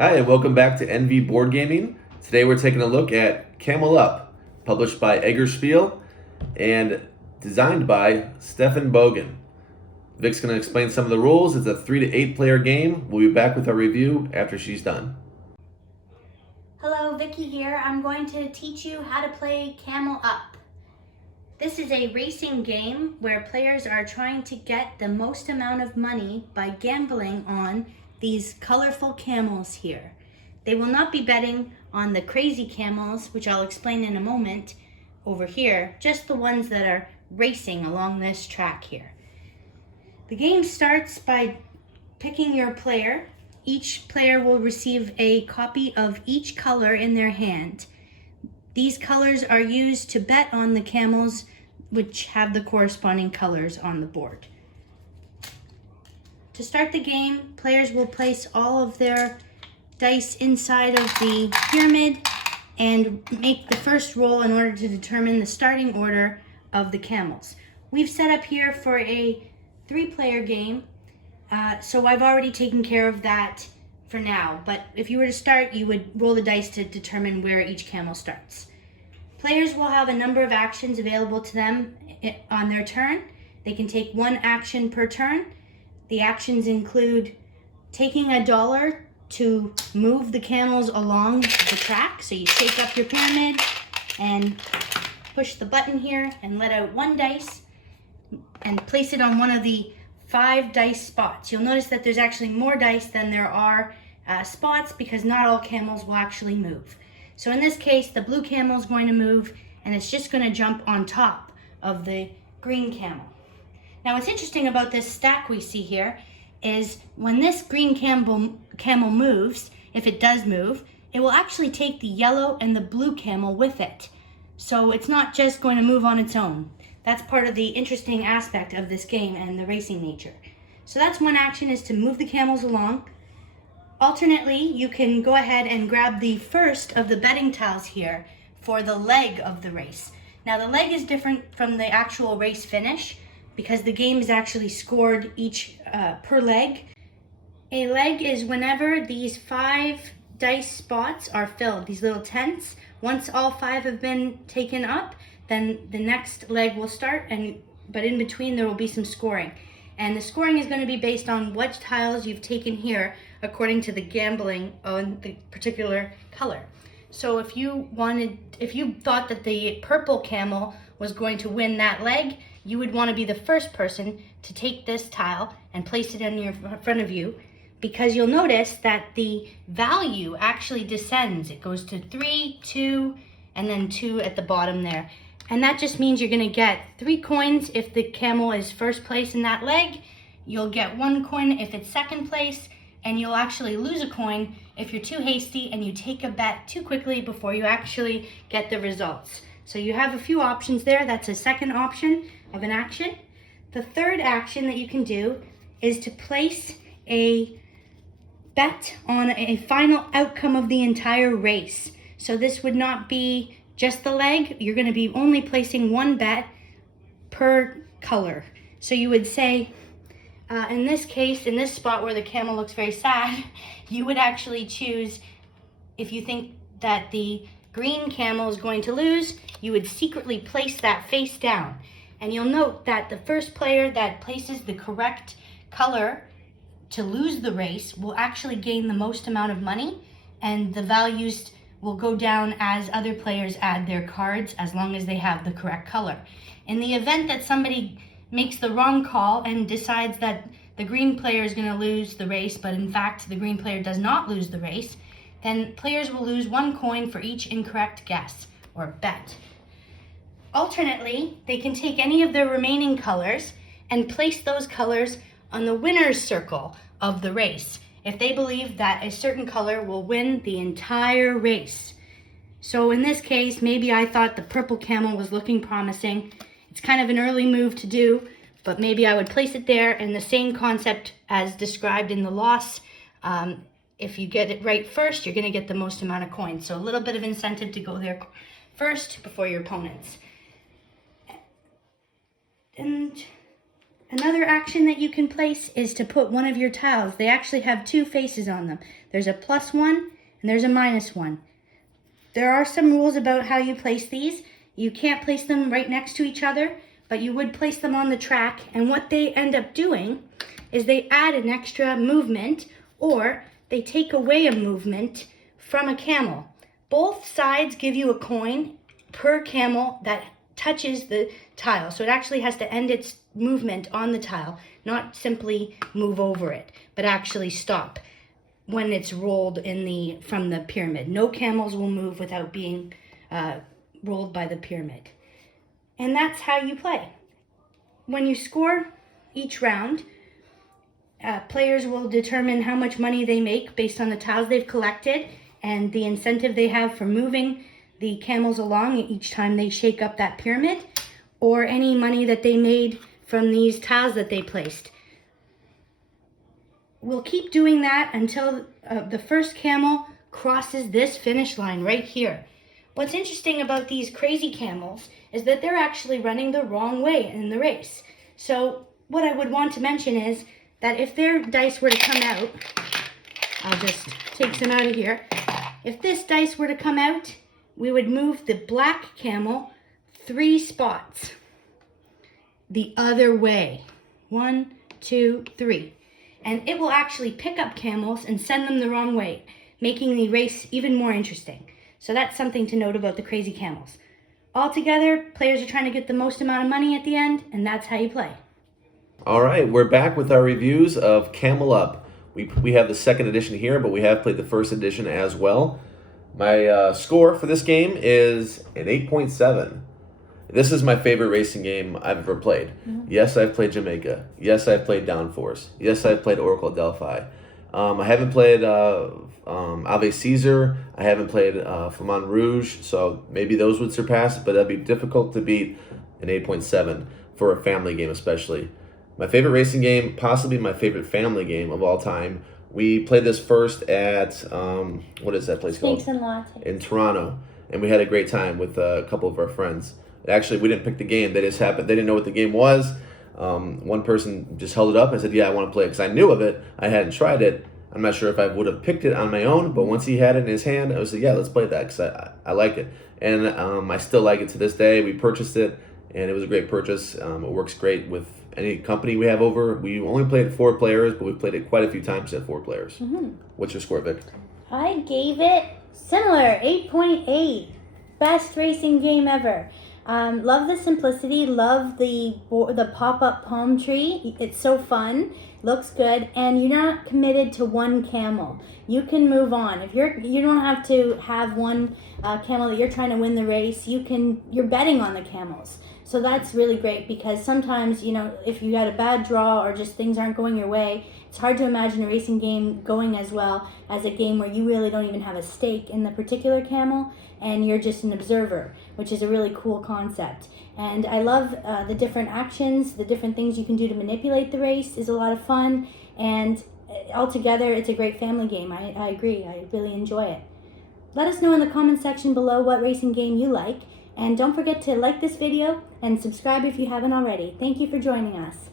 Hi, and welcome back to NV Board Gaming. Today we're taking a look at Camel Up, published by Eggerspiel and designed by Stefan Bogen. Vic's going to explain some of the rules. It's a 3 to 8 player game. We'll be back with our review after she's done. Hello, Vicky here. I'm going to teach you how to play Camel Up. This is a racing game where players are trying to get the most amount of money by gambling on these colorful camels here. They will not be betting on the crazy camels, which I'll explain in a moment over here, just the ones that are racing along this track here. The game starts by picking your player. Each player will receive a copy of each color in their hand. These colors are used to bet on the camels which have the corresponding colors on the board. To start the game, players will place all of their dice inside of the pyramid and make the first roll in order to determine the starting order of the camels. We've set up here for a 3-player game, so I've already taken care of that for now. But if you were to start, you would roll the dice to determine where each camel starts. Players will have a number of actions available to them on their turn. They can take one action per turn. The actions include taking $1 to move the camels along the track. So you shake up your pyramid and push the button here and let out 1 dice and place it on one of the 5 dice spots. You'll notice that there's actually more dice than there are spots because not all camels will actually move. So in this case, the blue camel is going to move and it's just going to jump on top of the green camel. Now what's interesting about this stack we see here is when this green camel moves, if it does move, it will actually take the yellow and the blue camel with it. So it's not just going to move on its own. That's part of the interesting aspect of this game and the racing nature. So that's one action, is to move the camels along. Alternately, you can go ahead and grab the first of the betting tiles here for the leg of the race. Now the leg is different from the actual race finish because the game is actually scored each per leg. A leg is whenever these 5 dice spots are filled, these little tents. Once all 5 have been taken up, then the next leg will start, but in between there will be some scoring. And the scoring is going to be based on what tiles you've taken here according to the gambling on the particular color. So if you thought that the purple camel was going to win that leg, you would want to be the first person to take this tile and place it in front of you, because you'll notice that the value actually descends. It goes to 3, 2, and then 2 at the bottom there. And that just means you're going to get 3 coins if the camel is first place in that leg. You'll get 1 coin if it's second place, and you'll actually lose a coin if you're too hasty and you take a bet too quickly before you actually get the results. So you have a few options there. That's a second option of an action. The third action that you can do is to place a bet on a final outcome of the entire race. So this would not be just the leg. You're going to be only placing 1 bet per color. So you would say, in this case, in this spot where the camel looks very sad, you would actually choose, if you think that the green camel is going to lose, you would secretly place that face down. And you'll note that the first player that places the correct color to lose the race will actually gain the most amount of money, and the values will go down as other players add their cards as long as they have the correct color. In the event that somebody makes the wrong call and decides that the green player is going to lose the race, but in fact the green player does not lose the race, then players will lose 1 coin for each incorrect guess or bet. Alternately, they can take any of their remaining colors and place those colors on the winner's circle of the race if they believe that a certain color will win the entire race. So in this case, maybe I thought the purple camel was looking promising. It's kind of an early move to do, but maybe I would place it there, in the same concept as described in the loss. If you get it right first, you're going to get the most amount of coins. So a little bit of incentive to go there first before your opponents. And Another action that you can place is to put one of your tiles. They actually have two faces on them. There's a +1 and there's a -1. There are some rules about how you place these. You can't place them right next to each other, but you would place them on the track. And what they end up doing is they add an extra movement, or they take away a movement from a camel. Both sides give you a coin per camel that touches the tile. So it actually has to end its movement on the tile, not simply move over it, but actually stop when it's rolled from the pyramid. No camels will move without being rolled by the pyramid. And that's how you play. When you score each round, players will determine how much money they make based on the tiles they've collected and the incentive they have for moving the camels along each time they shake up that pyramid, or any money that they made from these tiles that they placed. We'll keep doing that until the first camel crosses this finish line right here. What's interesting about these crazy camels is that they're actually running the wrong way in the race. So what I would want to mention is that if their dice were to come out, I'll just take some out of here. If this dice were to come out, we would move the black camel 3 spots the other way. 1, 2, 3. And it will actually pick up camels and send them the wrong way, making the race even more interesting. So that's something to note about the crazy camels. Altogether, players are trying to get the most amount of money at the end, and that's how you play. All right, we're back with our reviews of Camel Up. We have the second edition here, but we have played the first edition as well. My score for this game is an 8.7. This is my favorite racing game I've ever played. Mm-hmm. Yes, I've played Jamaica. Yes, I've played Downforce. Yes, I've played Oracle Delphi. I haven't played Ave Caesar. I haven't played Flamand Rouge, so maybe those would surpass it, but that'd be difficult to beat an 8.7 for a family game especially. My favorite racing game, possibly my favorite family game of all time. We played this first at, what is that place called? Snakes and Latte. In Toronto, and we had a great time with a couple of our friends. Actually, we didn't pick the game. They just happened. They didn't know what the game was. One person just held it up. I said, yeah, I want to play it, because I knew of it. I hadn't tried it. I'm not sure if I would have picked it on my own, but once he had it in his hand, I was like, yeah, let's play that, because I like it. And I still like it to this day. We purchased it, and it was a great purchase. It works great with any company we have over. We only played it 4 players, but we played it quite a few times at 4 players. Mm-hmm. What's your score, Vic? I gave it similar, 8.8. Best racing game ever. Love the simplicity, love the pop-up palm tree. It's so fun, looks good, and you're not committed to one camel. You can move on. You don't have to have one camel that you're trying to win the race. You're betting on the camels. So that's really great, because sometimes, if you got a bad draw or just things aren't going your way, it's hard to imagine a racing game going as well as a game where you really don't even have a stake in the particular camel and you're just an observer, which is a really cool concept. And I love the different actions, the different things you can do to manipulate the race is a lot of fun. And altogether, it's a great family game. I agree. I really enjoy it. Let us know in the comment section below what racing game you like. And don't forget to like this video and subscribe if you haven't already. Thank you for joining us.